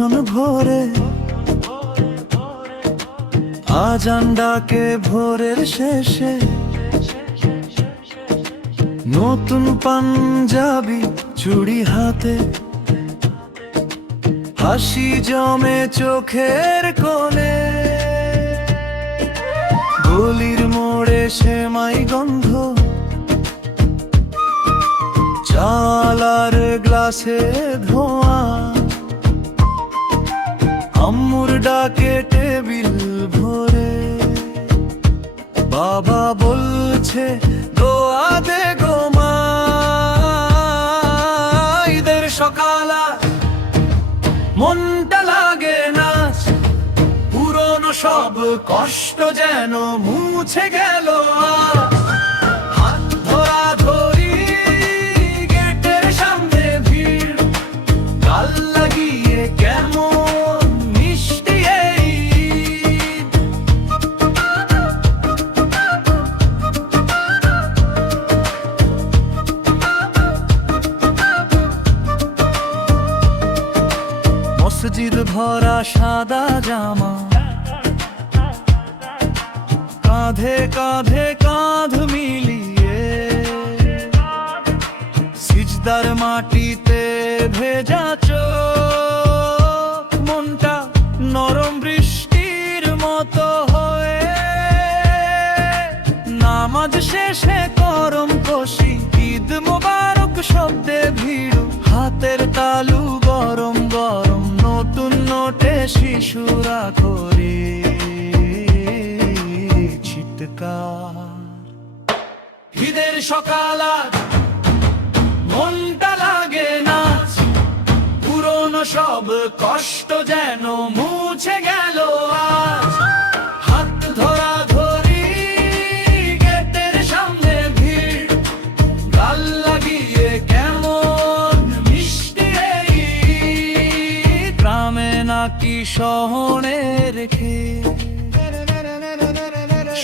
উঠোন ভরে আজান ডাকে ভোরের শেষে, নতুন পাঞ্জাবি চুড়ি হাতে, হাসি জমে চোখের কোণে, গলির মোড়ে সেমাই গন্ধ, চাল আর গ্লাসে ধোঁয়া, আম্মুর ডাকে টেবিল ভরে, বাবা বলছে দোয়া দে গো মা। ঈদের সকালা মনটা লাগে নাচ, পুরনো সব কষ্ট যেন মুছে গেল আজ। হাত ধরাধরি গেটের সামনে ভিড়, গাল লাগিয়ে কেমন মিষ্টি এই ঈদ। মসজিদ ভরা সাদা জামা, কাঁধে কাঁধে কাঁধ মিলিয়ে, সিজদার মাটিতে ভেজা চোখ, মনটা নরম বৃষ্টির মতো হয়ে, নামাজ শেষে করম কষি, ঈদ মোবারক শব্দে ভিড়, হাতের তালু গরম গরম, নতুন নোটে শিশুরা করে ঈদের সকাল আজ মনটা লাগে নাচ, পুরনো সব কষ্ট যেন মুছে গেল আজ। হাত ধরা ধরি গেটের সামনে ভিড়, গাল লাগিয়ে কেমন মিষ্টি এই ঈদ। গ্রামে নাকি শহরে রেখে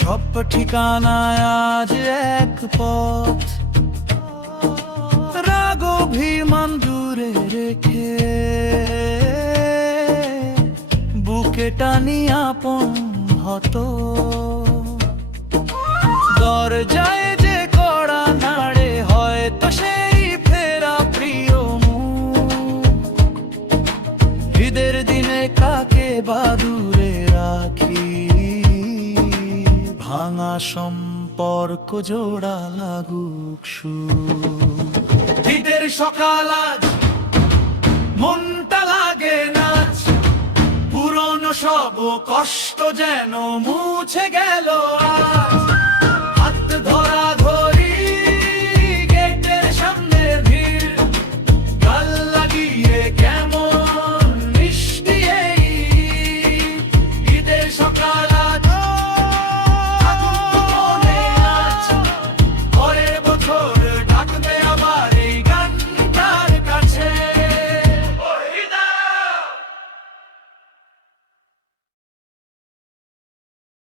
সব ঠিকানায় আজ এক পথ, রাগ অভিমান দূরে রেখে, বুকে টানি আপন হতো, দরজায় যে কড়া নাড়ে হয়তো সেই ফেরা প্রিয় মুখ। ঈদের দিনে কাকে বাদুরে রাখি, ভাঙা সম্পর্ক জোড়া লাগুক সুর। ঈদের সকাল আজ মনটা লাগে নাচ, পুরনো সব কষ্ট যেন মুছে গেল আজ। হাত ধরা